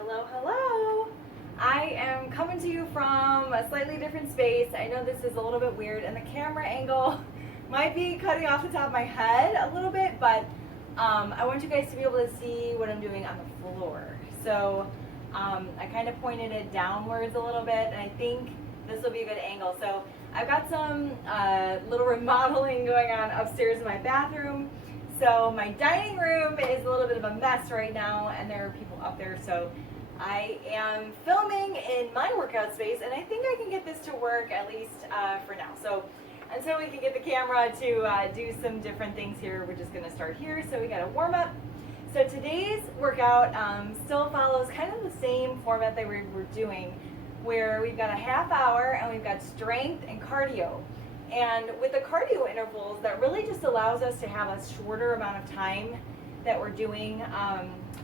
Hello, hello. I am coming to you from a slightly different space. I know this is a little bit weird and the camera angle might be cutting off the top of my head a little bit, but I want you guys to be able to see what I'm doing on the floor. So I kind of pointed it downwards a little bit, and I think this will be a good angle. So I've got some little remodeling going on upstairs in my bathroom. So my dining room is a little bit of a mess right now, and there are people up there. So I am filming in my workout space, and I think I can get this to work at least for now. So until we can get the camera to do some different things here, we're just gonna start here. So we got a warm up. So today's workout still follows kind of the same format that we were doing, where we've got a half hour and we've got strength and cardio. And with the cardio intervals, that really just allows us to have a shorter amount of time that we're doing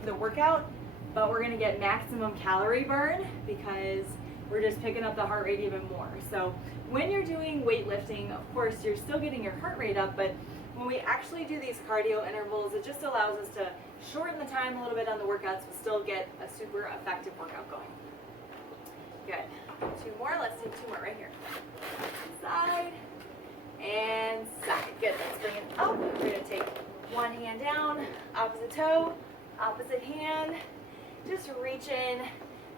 the workout, but we're gonna get maximum calorie burn because we're just picking up the heart rate even more. So when you're doing weightlifting, of course, you're still getting your heart rate up, but when we actually do these cardio intervals, it just allows us to shorten the time a little bit on the workouts, but still get a super effective workout going. Good. Two more. Let's do two more right here. Side and side. Good. Let's bring it up. We're going to take one hand down, opposite toe, opposite hand. Just reach in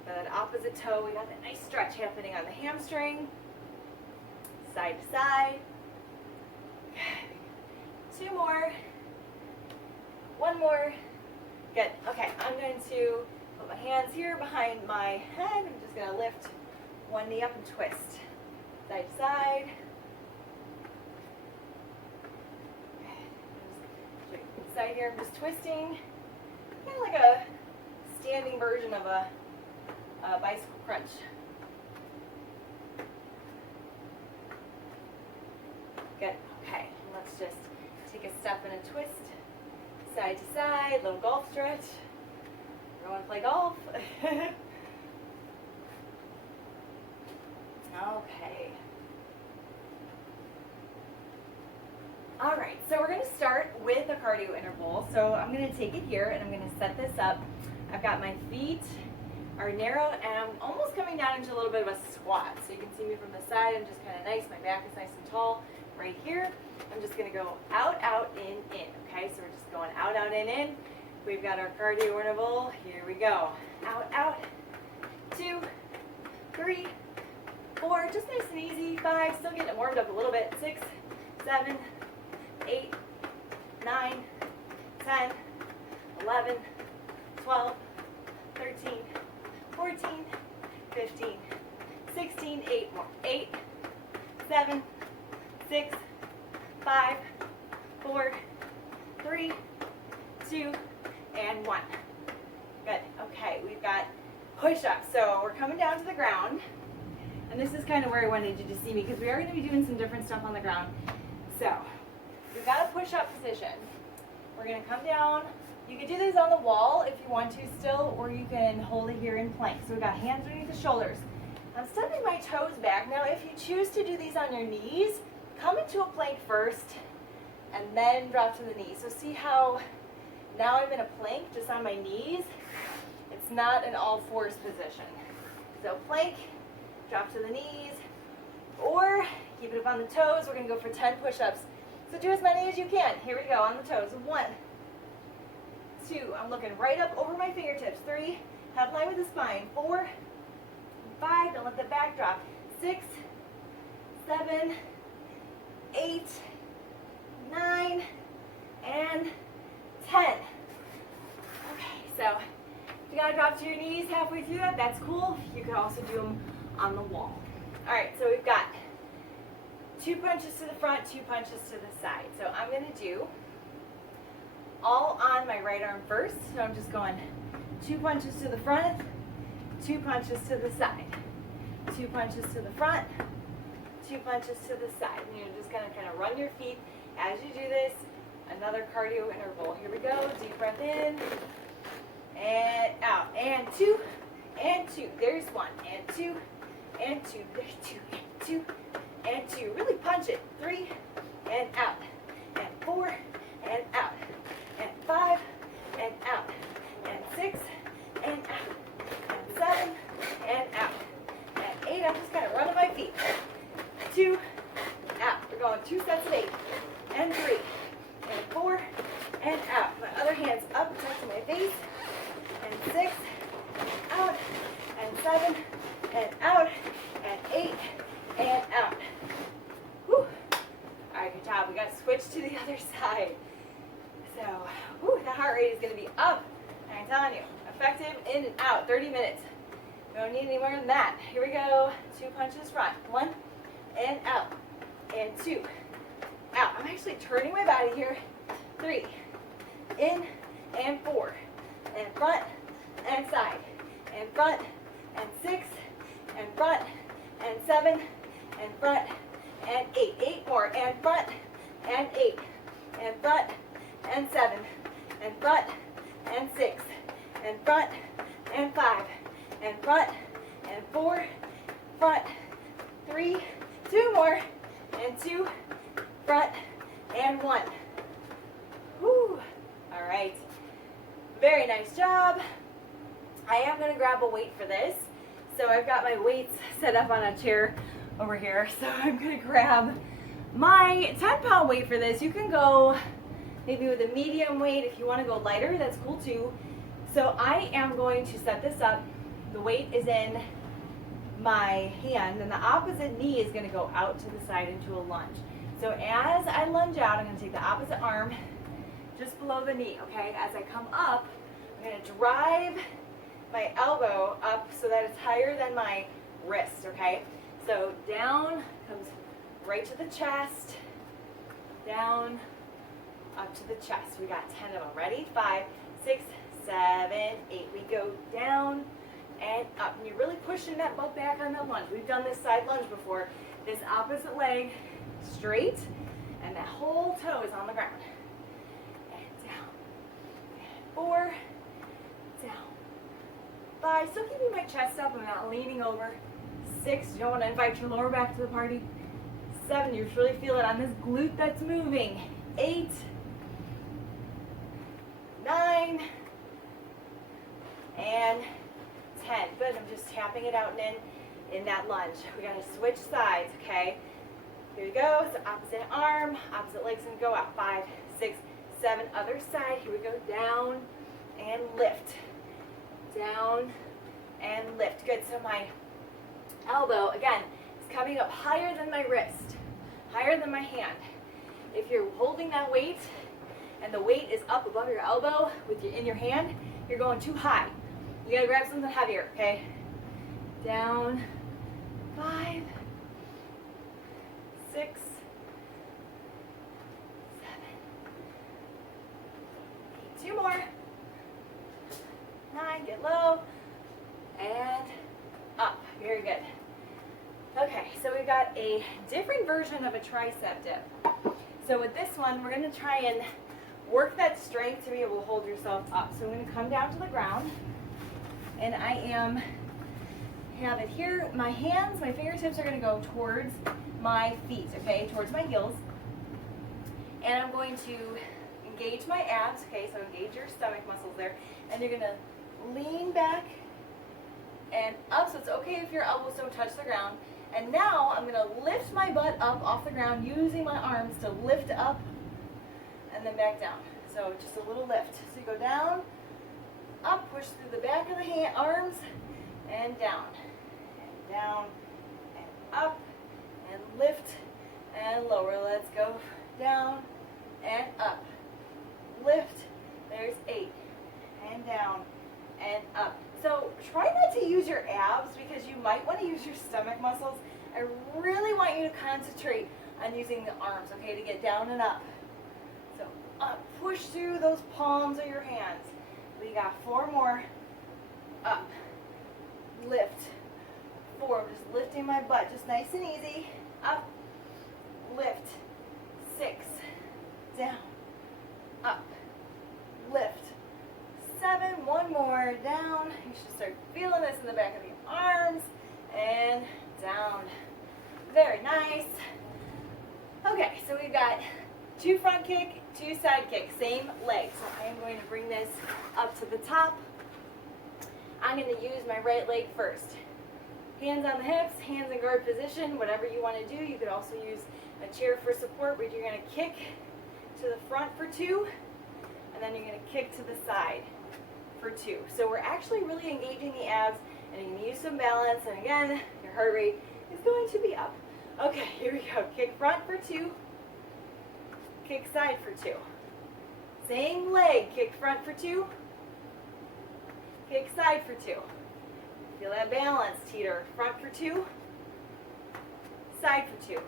for that opposite toe. We got that nice stretch happening on the hamstring. Side to side. Good. Two more. One more. Good. Okay, I'm going to put my hands here behind my head. I'm just going to lift one knee up and twist. Side to side. Side here, I'm just twisting. Kind of like a standing version of a bicycle crunch. Good. Okay, let's just take a step and a twist. Side to side, little golf stretch. You want to play golf? Okay. All right, so we're going to start with a cardio interval. So I'm going to take it here and I'm going to set this up. I've got my feet are narrow and I'm almost coming down into a little bit of a squat. So you can see me from the side. I'm just kind of nice. My back is nice and tall right here. I'm just going to go out, out, in. Okay, so we're just going out, out, in. We've got our cardio interval. Here we go. Out, out. 2, 3, 4. Just nice and easy. 5. Still getting it warmed up a little bit. 6, 7, 8, 9, 10, 11, 12, 13, 14, 15, 16, 8 more. 8, 7, 6, 5, 4, 3, 2, and 1. Good. Okay, we've got push-ups. So we're coming down to the ground. And this is kind of where I wanted you to see me because we are going to be doing some different stuff on the ground. So we've got a push-up position. We're going to come down. You can do these on the wall if you want to still, or you can hold it here in plank. So we've got hands underneath the shoulders. I'm stepping my toes back. Now if you choose to do these on your knees, come into a plank first and then drop to the knees. So see how now I'm in a plank just on my knees. It's not an all fours position. So plank, drop to the knees, or keep it up on the toes. We're going to go for 10 push-ups. So do as many as you can. Here we go on the toes. 1, 2, I'm looking right up over my fingertips. 3, head line with the spine. 4, 5, don't let the back drop. 6, 7, 8, 9, and 10. Okay, so if you gotta drop to your knees halfway through that, that's cool. You could also do them on the wall. All right, so we've got 2 punches to the front, 2 punches to the side. So I'm gonna do all on my right arm first. So I'm just going 2 punches to the front, 2 punches to the side, 2 punches to the front, 2 punches to the side. And you're just gonna kind of run your feet as you do this. Another cardio interval. Here we go. Deep breath in and out. And 2 and 2. There's 1 and 2 and 2. There's 2 and 2 and 2. Really punch it. 3 and out. And 4 and out. And 5 and out. And 6 and out. I'm just kind of running my feet. 2, out. We're going 2 sets of 8, and 3, and 4, and out. My other hand's up, touching my face, and 6, out, and 7, and out, and 8, and out. Whew. All right, good job. We got to switch to the other side. So, whew, the heart rate is going to be up. I'm telling you, effective in and out, 30 minutes. We don't need any more than that. Here we go. 2 punches front. 1, and out, and 2, out. I'm actually turning my body here. 3, in, and 4, and front, and side, and front, and 6, and front, and 7, and front, and 8. 8 more, and front, and 8, and front, and 7, and front, and 6, and front, and 5, and front, and 4, front, 3, 2 more, and 2, front, and 1. Whew. All right. Very nice job. I am going to grab a weight for this. So I've got my weights set up on a chair over here. So I'm going to grab my 10-pound weight for this. You can go maybe with a medium weight. If you want to go lighter, that's cool too. So I am going to set this up. The weight is in my hand, and the opposite knee is going to go out to the side into a lunge. So as I lunge out, I'm going to take the opposite arm just below the knee, okay? As I come up, I'm going to drive my elbow up so that it's higher than my wrist, okay? So down comes right to the chest, down, up to the chest. We got 10 of them. Ready? 5, 6, 7, 8. We go down and up. And you're really pushing that butt back on that lunge. We've done this side lunge before. This opposite leg straight, and that whole toe is on the ground. And down. And 4, down. 5, still keeping my chest up. I'm not leaning over. 6, you don't want to invite your lower back to the party. 7, you really feel it on this glute that's moving. 8, 9, and 10. Good, I'm just tapping it out and in that lunge. We gotta switch sides, okay? Here we go, so opposite arm, opposite leg's gonna go out. 5, 6, 7, other side. Here we go, down and lift. Down and lift. Good, so my elbow, again, is coming up higher than my wrist, higher than my hand. If you're holding that weight and the weight is up above your elbow in your hand, you're going too high. You gotta grab something heavier, okay? Down, 5, 6, 7, 8, 2 more, 9, get low, and up, very good. Okay, so we've got a different version of a tricep dip. So with this one, we're gonna try and work that strength to be able to hold yourself up. So I'm gonna come down to the ground, and I have it here. My hands, my fingertips are gonna go towards my feet, okay, towards my heels. And I'm going to engage my abs, okay, so engage your stomach muscles there. And you're gonna lean back and up, so it's okay if your elbows don't touch the ground. And now I'm gonna lift my butt up off the ground using my arms to lift up and then back down. So just a little lift. So you go down, up, push through the back of the arms, and down, and up, and lift, and lower. Let's go down, and up, lift, there's 8, and down, and up. So try not to use your abs because you might want to use your stomach muscles. I really want you to concentrate on using the arms, okay, to get down and up. So up, push through those palms of your hands. We got 4 more. Up, lift, 4. I'm just lifting my butt, just nice and easy. Up, lift, 6, down, up, lift, 7, 1 more, down. You should start feeling this in the back of the arms, and down. Very nice. Okay, so we've got 2 front kick, 2 side kick, same leg. So I am going to bring this up to the top. I'm going to use my right leg first. Hands on the hips, hands in guard position, whatever you want to do. You could also use a chair for support, but you're going to kick to the front for 2, and then you're going to kick to the side for 2. So we're actually really engaging the abs, and you can use some balance, and again, your heart rate is going to be up. Okay, here we go. Kick front for 2, kick side for 2. Same leg, kick front for 2, kick side for 2. Feel that balance, teeter. Front for 2, side for 2.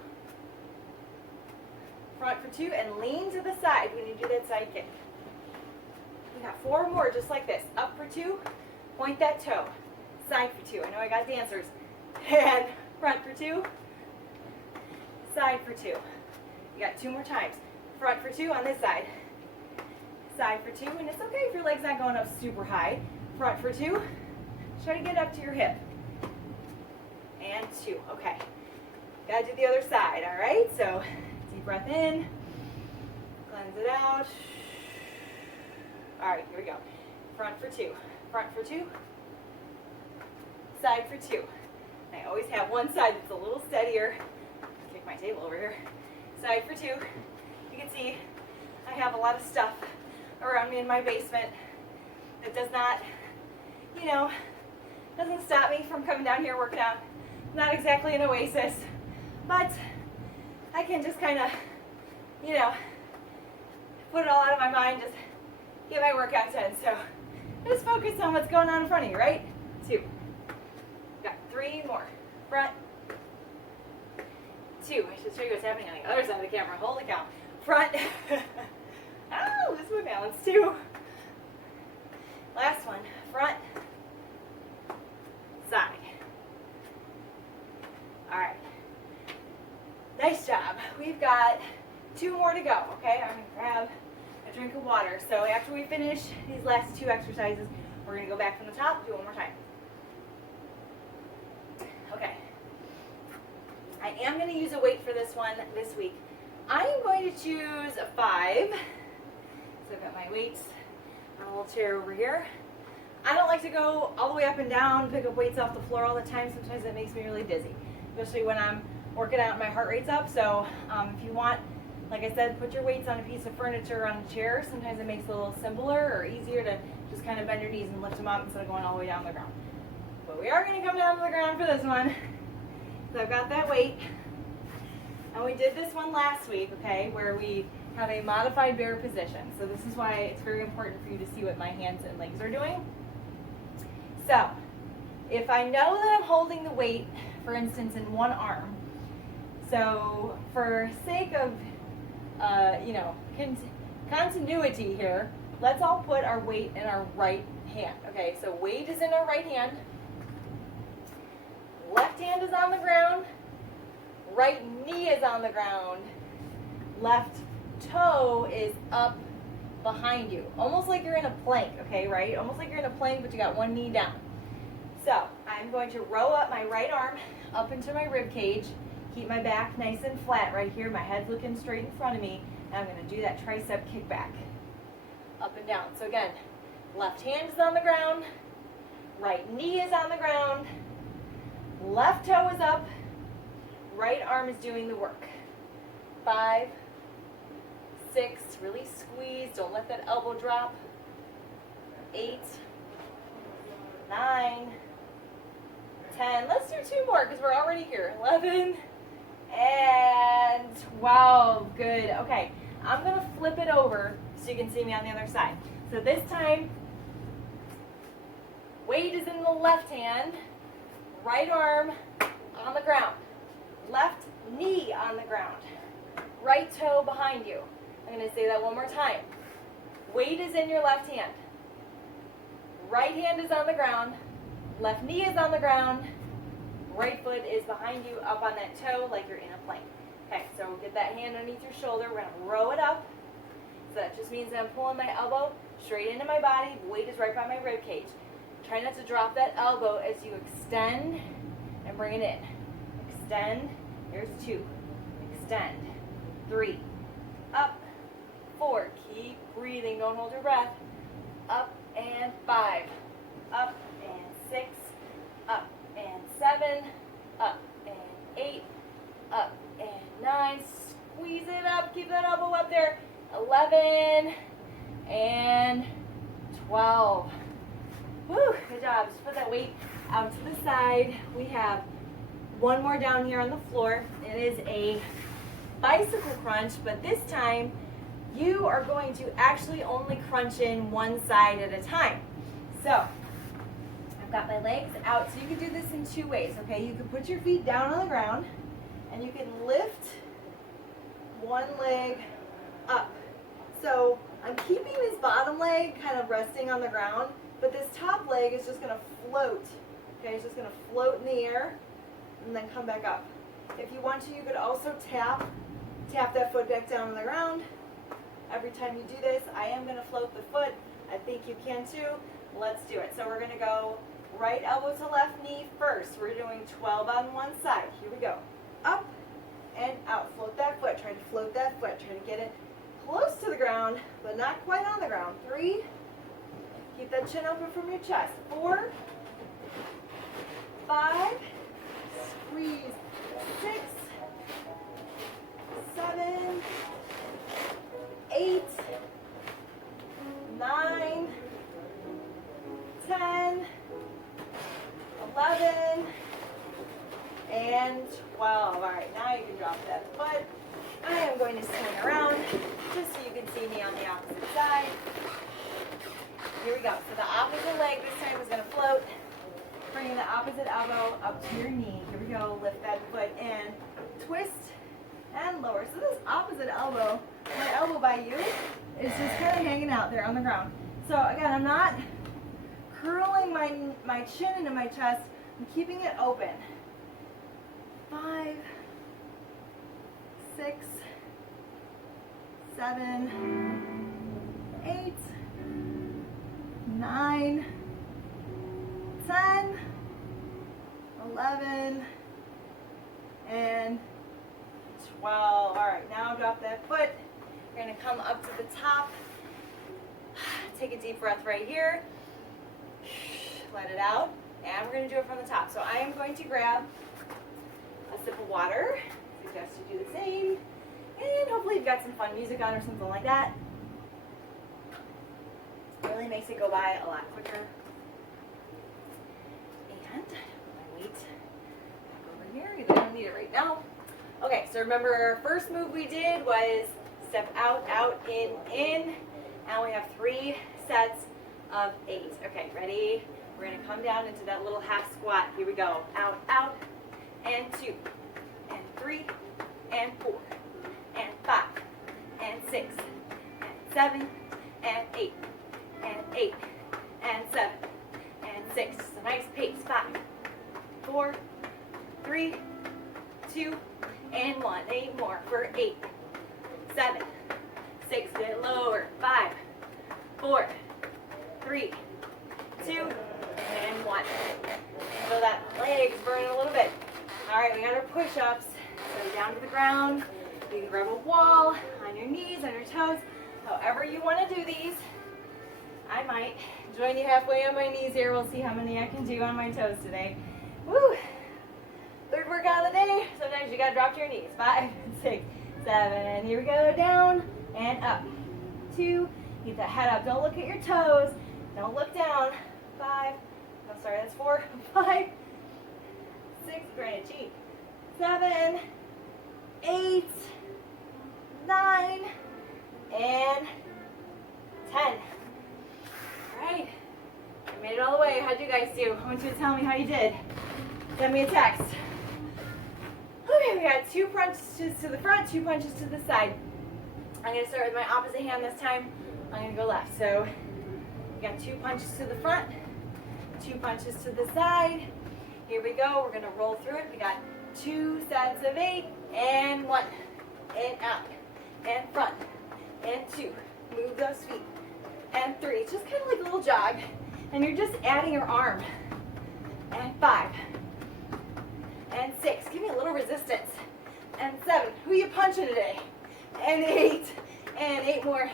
Front for 2, and lean to the side when you do that side kick. We got 4 more just like this. Up for 2, point that toe. Side for 2. I know I got dancers. And front for 2, side for 2. You got 2 more times. Front for 2 on this side. Side for 2, and it's okay if your leg's not going up super high. Front for 2. Try to get up to your hip. And 2. Okay. Gotta do the other side, all right? So deep breath in. Cleanse it out. All right, here we go. Front for 2. Front for 2. Side for 2. I always have one side that's a little steadier. Kick my table over here. Side for 2. You can see I have a lot of stuff around me in my basement that does not, doesn't stop me from coming down here working out. Not exactly an oasis, but I can just kind of, put it all out of my mind, just get my workout done. So just focus on what's going on in front of you, right? 2. Got 3 more. Front. 2. I should show you what's happening on the other side of the camera. Holy cow. Front. Oh, lose my balance. 2. Last one. Front. Side. All right. Nice job. We've got 2 more to go, okay? I'm going to grab a drink of water. So after we finish these last 2 exercises, we're going to go back from the top, do one more time. Okay. I am going to use a weight for this one this week. I am going to choose a 5. So I've got my weights on a little chair over here. I don't like to go all the way up and down, pick up weights off the floor all the time. Sometimes it makes me really dizzy, especially when I'm working out and my heart rate's up. So if you want, like I said, put your weights on a piece of furniture on a chair. Sometimes it makes it a little simpler or easier to just kind of bend your knees and lift them up instead of going all the way down the ground. But we are going to come down to the ground for this one. So I've got that weight. And we did this one last week, okay, where we have a modified bear position. So this is why it's very important for you to see what my hands and legs are doing. So if I know that I'm holding the weight, for instance, in one arm, so for sake of, continuity here, let's all put our weight in our right hand. Okay, so weight is in our right hand. Left hand is on the ground. Right knee is on the ground. Left toe is up behind you. Almost like you're in a plank, okay, right? Almost like you're in a plank, but you got one knee down. So I'm going to row up my right arm up into my rib cage. Keep my back nice and flat right here. My head's looking straight in front of me. And I'm going to do that tricep kickback. Up and down. So again, left hand is on the ground. Right knee is on the ground. Left toe is up. Right arm is doing the work. 5, 6, really squeeze. Don't let that elbow drop. 8, 9, 10. Let's do 2 more because we're already here. 11 and 12. Good. Okay, I'm going to flip it over so you can see me on the other side. So this time, weight is in the left hand. Right arm on the ground. Left knee on the ground. Right toe behind you. I'm going to say that one more time. Weight is in your left hand. Right hand is on the ground. Left knee is on the ground. Right foot is behind you, up on that toe like you're in a plank. Okay, so we'll get that hand underneath your shoulder. We're going to row it up. So that just means that I'm pulling my elbow straight into my body. Weight is right by my rib cage. Try not to drop that elbow as you extend and bring it in. Extend. Here's 2. Extend. 3. Up. 4. Keep breathing. Don't hold your breath. Up and 5. Up and 6. Up and 7. 11, and 12. Woo, good job. Just put that weight out to the side. We have one more down here on the floor. It is a bicycle crunch, but this time you are going to actually only crunch in one side at a time. So I've got my legs out, so you can do this in two ways, okay? You can put your feet down on the ground and you can lift one leg up. So I'm keeping this bottom leg kind of resting on the ground, but this top leg is just going to float. Okay, it's just going to float in the air and then come back up. If you want to, you could also tap that foot back down on the ground. Every time you do this, I am going to float the foot. I think you can too. Let's do it. So we're going to go right elbow to left knee first. We're doing 12 on one side. Here we go. Up and out. Float that foot. Try to float that foot. Try to get it close to the ground, but not quite on the ground. 3. Keep that chin open from your chest. 4, 5, squeeze. 6, 7, 8, 9, 10, 11, and 12. All right, now you can drop that foot. I am going to swing around just so you can see me on the opposite side. Here we go. So the opposite leg this time is going to float. Bring the opposite elbow up to your knee. Here we go. Lift that foot in. Twist and lower. So this opposite elbow, my elbow by you, is just kind of hanging out there on the ground. So again, I'm not curling my chin into my chest. I'm keeping it open. 5, 6, 7, 8, 9, 10, 11, and 12. All right, now drop that foot. You're going to come up to the top. Take a deep breath right here. Let it out. And we're going to do it from the top. So I am going to grab a sip of water. I suggest you do the same. And hopefully you've got some fun music on or something like that. It really makes it go by a lot quicker. And my weight back over here. You don't need it right now. Okay, so remember our first move we did was step out, out, in, in. Now we have 3 sets of 8. Okay, ready? We're going to come down into that little half squat. Here we go. Out, out, and 2, and 3, and 4, and 5, and 6, and 7, and 8, and 8, and 7, and 6. It's a nice pace. 5, 4, 3, 2, and 1. 8 more for 8, 7, 6. Get it lower. 5, 4, 3, 2, and 1. So that leg's burning a little bit. All right, we got our push-ups. So down to the ground. You can grab a wall on your knees, on your toes. However you want to do these. I might join you halfway on my knees here. We'll see how many I can do on my toes today. Woo! Third workout of the day. Sometimes you got to drop to your knees. 5, 6, 7. And here we go. Down and up. 2. Keep that head up. Don't look at your toes. Don't look down. 5. Oh, sorry, that's 4. 5, 6. Great. Cheat. 7, 8, 9, and 10. All right. I made it all the way. How'd you guys do? I want you to tell me how you did. Send me a text. Okay, we got 2 punches to the front, 2 punches to the side. I'm going to start with my opposite hand this time. I'm going to go left. So we got 2 punches to the front, 2 punches to the side. Here we go. We're going to roll through it. We got 2 sets of 8, and 1, and out, and front, and 2. Move those feet, and 3. It's just kind of like a little jog, and you're just adding your arm. And 5, and 6. Give me a little resistance. And 7. Who you punching today? And 8, and 8 more.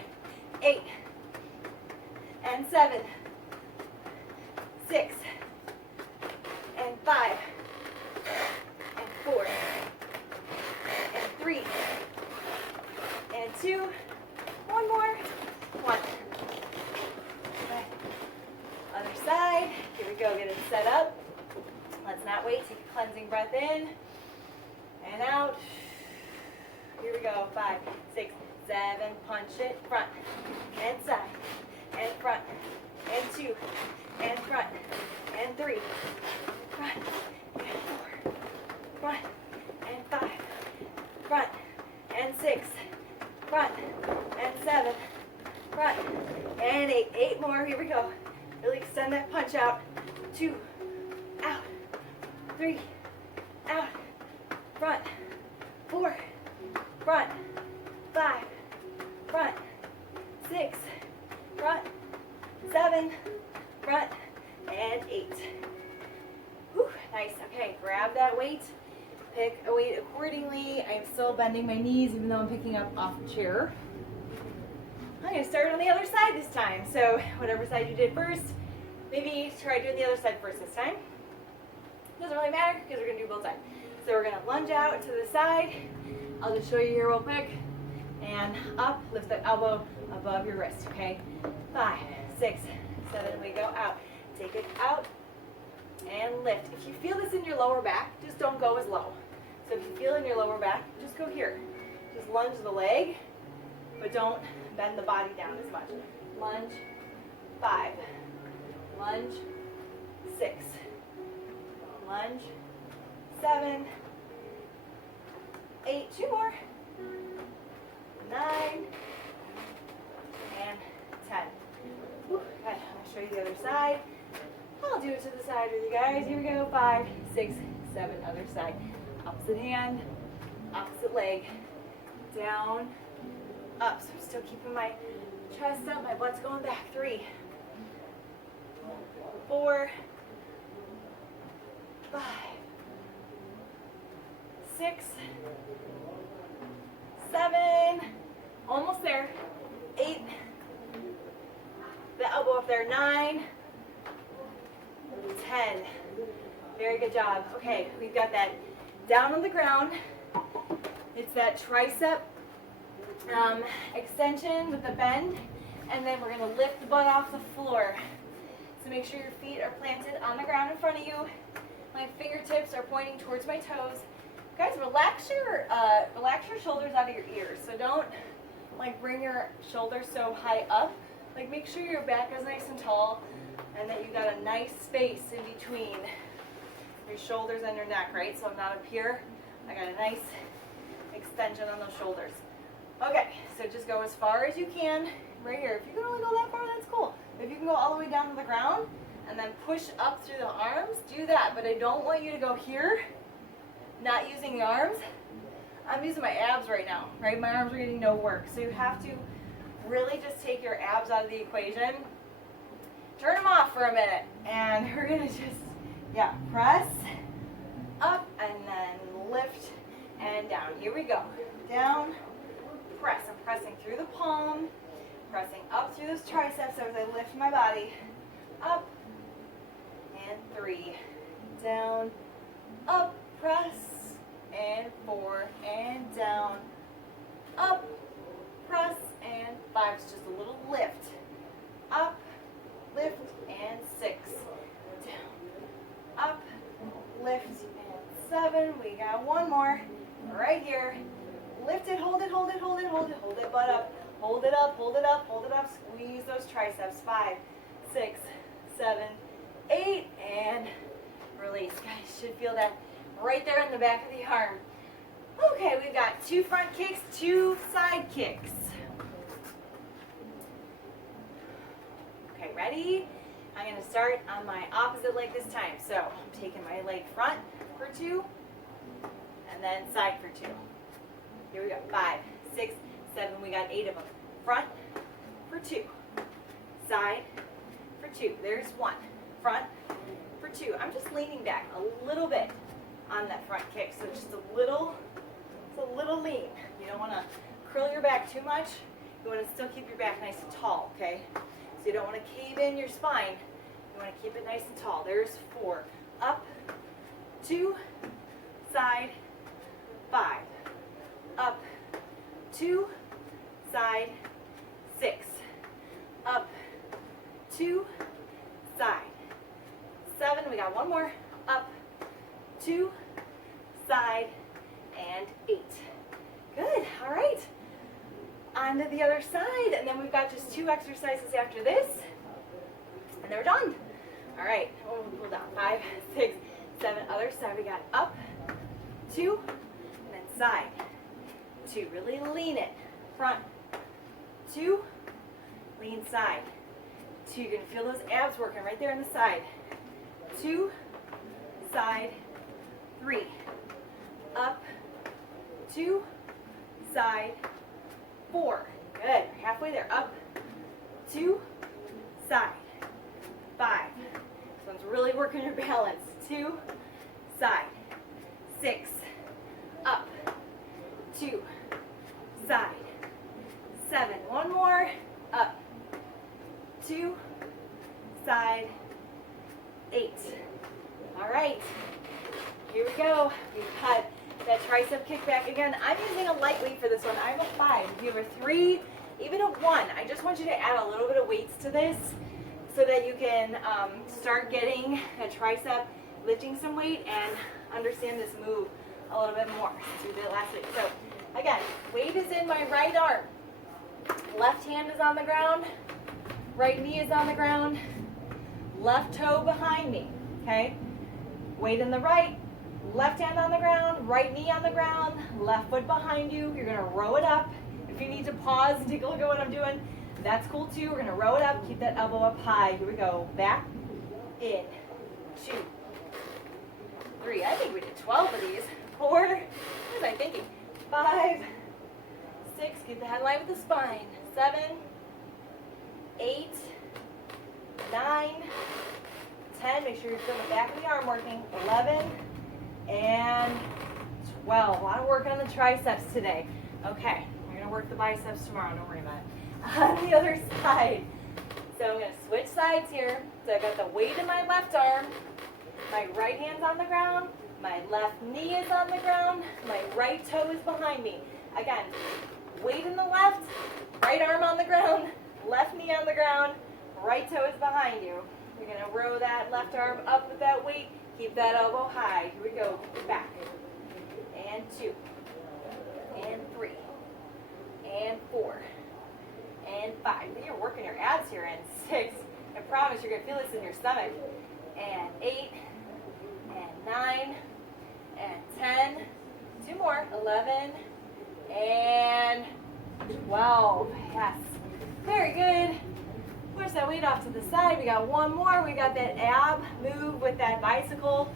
8, and 7, 6, and 5, and 4, and 3, and 2, 1 more, one. Okay. Other side. Here we go. Get it set up. Let's not wait. Take a cleansing breath in and out. Here we go. 5, 6, 7. Punch it. Front and side and front and 2 and front and 3. Front and 4. Front and 5. Front and 6. Front and 7. Front and 8. 8 more. Here we go. Really extend that punch out. 2. Out. 3. Out. Front. 4. Front. 5. Front. 6. Front. 7. Front. And 8. Whew, nice. Okay, grab that weight. Pick a weight accordingly. I'm still bending my knees even though I'm picking up off the chair. I'm going to start on the other side this time. So whatever side you did first, maybe try doing the other side first this time. Doesn't really matter because we're going to do both sides. So we're going to lunge out to the side. I'll just show you here real quick. And up, lift the elbow above your wrist, okay? 5, 6, 7, we go out. Take it out and lift. If you feel this in your lower back, just don't go as low. So if you feel it in your lower back, just go here. Just lunge the leg, but don't bend the body down as much. Lunge, 5, lunge, 6, lunge, 7, 8, 2 more, 9, and 10. Whew, okay, I'm going to show you the other side. I'll do it to the side with you guys. Here we go. 5, 6, 7, other side. Opposite hand, opposite leg, down, up. So I'm still keeping my chest up, my butt's going back. 3, 4, 5, 6, 7, almost there. 8, the elbow up there. 9, 10. Very good job. Okay, we've got that down on the ground. It's that tricep extension with the bend, and then we're going to lift the butt off the floor. So make sure your feet are planted on the ground in front of you. My fingertips are pointing towards my toes. Guys, relax your shoulders out of your ears. So don't like bring your shoulders so high up. Like make sure your back is nice and tall, and that you got a nice space in between your shoulders and your neck, right? So I'm not up here. I got a nice extension on those shoulders. Okay, so just go as far as you can right here. If you can only go that far, that's cool. If you can go all the way down to the ground and then push up through the arms, do that. But I don't want you to go here, not using the arms. I'm using my abs right now, right? My arms are getting no work. So you have to really just take your abs out of the equation. Turn them off for a minute. And we're going to just, press up and then lift and down. Here we go. Down, press. I'm pressing through the palm, pressing up through those triceps as I lift my body. Up and 3. Down, up, press, and 4, and down, up, press, and 5. It's just a little lift. Up, lift, and 6. Down, up, lift, and 7. We got one more right here. Lift it, hold it, hold it, hold it, hold it, hold it, butt up. Hold it up, hold it up, hold it up. Squeeze those triceps. 5, 6, 7, 8, and release. Guys, should feel that right there in the back of the arm. Okay, we've got 2 front kicks, 2 side kicks. Okay, ready? I'm going to start on my opposite leg this time. So I'm taking my leg front for 2, and then side for 2. Here we go. 5, 6, 7. We got 8 of them. Front for 2. Side for 2. There's 1. Front for 2. I'm just leaning back a little bit on that front kick. So just a little lean. You don't want to curl your back too much. You want to still keep your back nice and tall, okay? So you don't want to cave in your spine. You want to keep it nice and tall. There's 4. Up, 2, side, 5. Up, 2, side, 6. up, 2, side, 7, we got one more, up, 2, side, and 8. Good, all right. On to the other side, and then we've got just 2 exercises after this, and then we're done. All right, we'll pull down, 5, 6, 7, other side, we got up, 2, and then side, 2, really lean it, front, 2, lean side, 2, you're gonna feel those abs working right there on the side, 2, side, 3, up, 2, side, 4, good, we're halfway there, up, 2, side, 5, this one's really working your balance, 2, side, 6, up, 2, side, 7, one more, up, 2, side, 8. All right, here we go. We've got that tricep kickback again. I'm using a light weight for this one. I have a 5. If you have a 3, even a 1, I just want you to add a little bit of weights to this so that you can start getting a tricep, lifting some weight, and understand this move a little bit more since we did it last week. So again, weight is in my right arm. Left hand is on the ground. Right knee is on the ground. Left toe behind me, okay? Weight in the right, left hand on the ground, right knee on the ground, left foot behind you. You're gonna row it up. If you need to pause and take a look at what I'm doing, that's cool too. We're gonna row it up, keep that elbow up high. Here we go, back, in, 2, 3, I think we did 12 of these. 4, what was I thinking? 5, 6, get the head line with the spine. 7, 8, 9, 10, make sure you're feeling the back of the arm working. 11, and 12. A lot of work on the triceps today. Okay, we're gonna work the biceps tomorrow, don't worry about it. On the other side. So I'm gonna switch sides here. So I've got the weight in my left arm, my right hand's on the ground, my left knee is on the ground, my right toe is behind me. Again, weight in the left, right arm on the ground, left knee on the ground, right toe is behind you. You're gonna row that left arm up with that weight, keep that elbow high. Here we go, keep it back. And 2, and 3, and 4, and 5. You're working your abs here. And 6, I promise you're gonna feel this in your stomach. And 8, and 9, and 10, 2 more, 11, and 12. Yes, very good. Push that weight off to the side. We got one more. We got that ab move with that bicycle,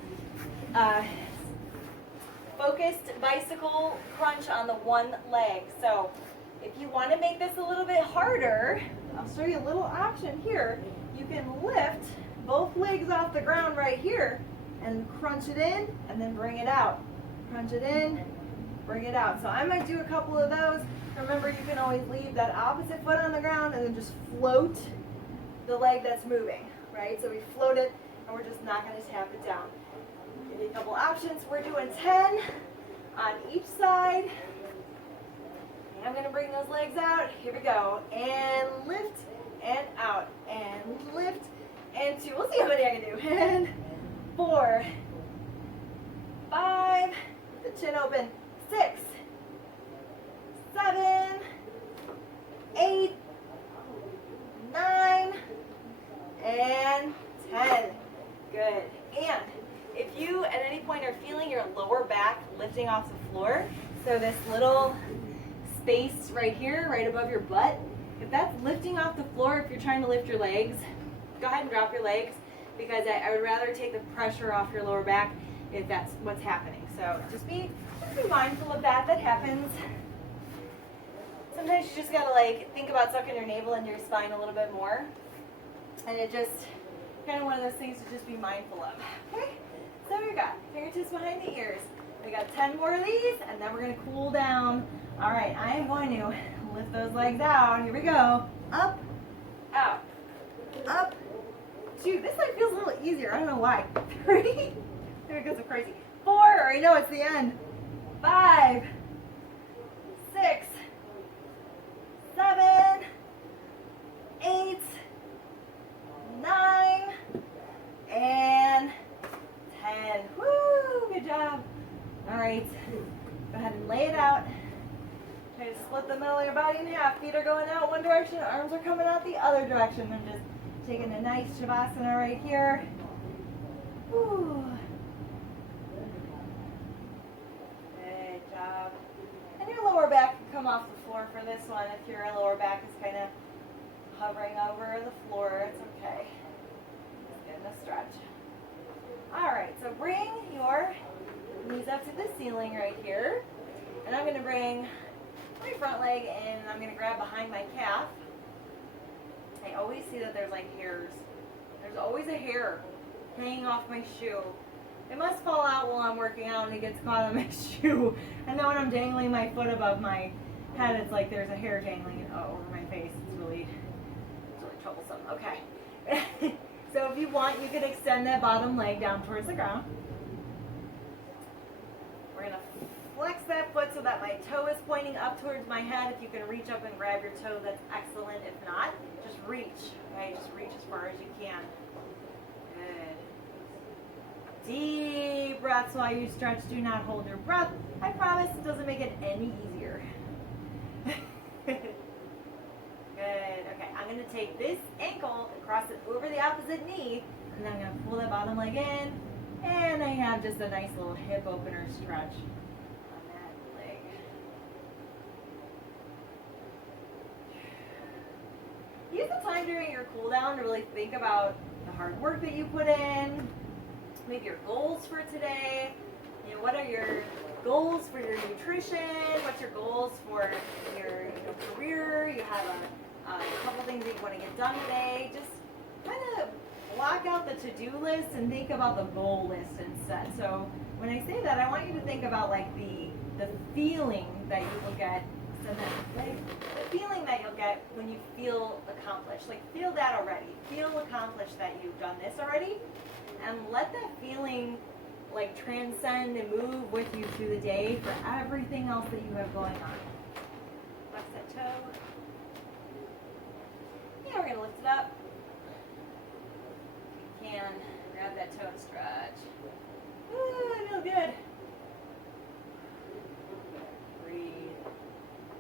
focused bicycle crunch on the one leg. So if you want to make this a little bit harder, I'll show you a little option here. You can lift both legs off the ground right here and crunch it in and then bring it out. Crunch it in, bring it out. So I might do a couple of those. Remember, you can always leave that opposite foot on the ground and then just float the leg that's moving, right? So we float it and we're just not going to tap it down. Give you a couple options. We're doing 10 on each side. And I'm going to bring those legs out. Here we go. And lift and out. And lift and 2. We'll see how many I can do. And 4, 5, the chin open. 6, 7, 8, 9, and 10. Good. And if you at any point are feeling your lower back lifting off the floor, so this little space right here, right above your butt, if that's lifting off the floor, if you're trying to lift your legs, go ahead and drop your legs, because I would rather take the pressure off your lower back if that's what's happening. So just be mindful of that. That happens. Sometimes you just gotta like think about sucking your navel into your spine a little bit more. And it just kind of one of those things to just be mindful of. Okay, so we got fingertips behind the ears. We got 10 more of these, and then we're gonna cool down. All right, I am going to lift those legs out. Here we go. Up, out, up, 2. This like feels a little easier. I don't know why. 3. There it goes so crazy. 4. I know it's the end. 5, 6, 7, 8, 9, and 10. Woo, good job. All right, go ahead and lay it out. Try to split the middle of your body in half. Feet are going out one direction, arms are coming out the other direction. I'm just taking a nice Shavasana right here. Woo. Good job. And your lower back can come off the floor for this one. If your lower back is kind of hovering over the floor, it's okay. Just getting a stretch. All right, so bring your knees up to the ceiling right here. And I'm going to bring my front leg in, and I'm going to grab behind my calf. I always see that there's like hairs. There's always a hair hanging off my shoe. It must fall out while I'm working out and it gets caught on my shoe. And then when I'm dangling my foot above my head, it's like there's a hair dangling over my face. It's really troublesome. Okay. So if you want, you could extend that bottom leg down towards the ground. We're going to flex that foot so that my toe is pointing up towards my head. If you can reach up and grab your toe, that's excellent. If not, just reach. Okay, just reach as far as you can. Good. Deep breaths while you stretch. Do not hold your breath. I promise it doesn't make it any easier. Good. Okay, I'm going to take this ankle and cross it over the opposite knee, and then I'm going to pull that bottom leg in, and I have just a nice little hip opener stretch on that leg. Use the time during your cool down to really think about the hard work that you put in, maybe your goals for today. You know, what are your goals for your nutrition? What's your goals for your career? You have a couple things that you want to get done today. Just kind of block out the to-do list and think about the goal list instead. So when I say that, I want you to think about like the feeling that you will get, the feeling that you'll get when you feel accomplished. Like feel that already. Feel accomplished that you've done this already, and let that feeling like transcend and move with you through the day for everything else that you have going on. Flex that toe. Yeah, we're going to lift it up. If you can, grab that toe and stretch. Ooh, I feel good. Breathe.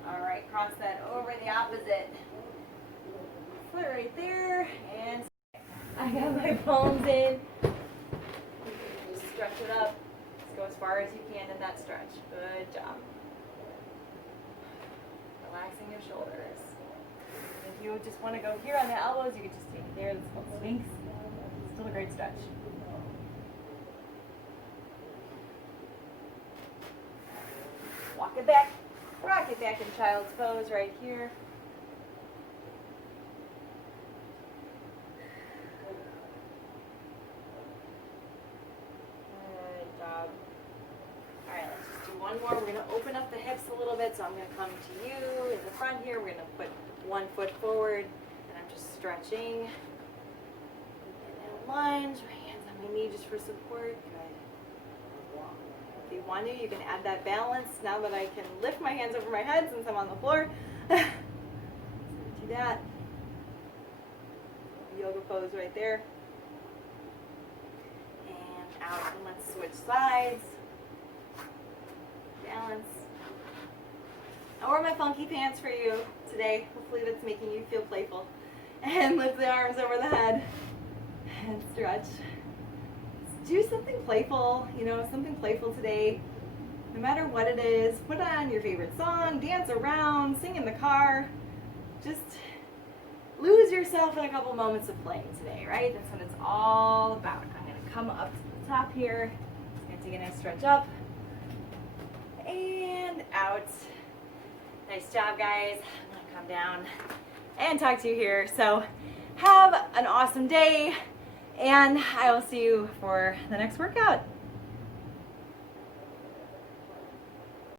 All right, cross that over the opposite foot right there. And I got my palms in. Just stretch it up. Just go as far as you can in that stretch. Good job. Relaxing your shoulders. If you just want to go here on the elbows, you can just take it there. This is called Sphinx. Still a great stretch. Walk it back. Rock it back in child's pose right here. Good job. All right, let's just do one more. We're going to open up the hips a little bit. So I'm going to come to you in the front here. We're going to put one foot forward, and I'm just stretching. And lunge, my hands on my knee just for support. Good. If you want to, you can add that balance now that I can lift my hands over my head since I'm on the floor. Do that. Yoga pose right there. And out, and let's switch sides. Balance. I wore my funky pants for you today. Hopefully that's making you feel playful. And lift the arms over the head and stretch. Do something playful, something playful today. No matter what it is, put on your favorite song, dance around, sing in the car. Just lose yourself in a couple moments of playing today, right? That's what it's all about. I'm going to come up to the top here. Just going to take a nice stretch up and out. Nice job, guys. I'm going to come down and talk to you here. So have an awesome day, and I will see you for the next workout.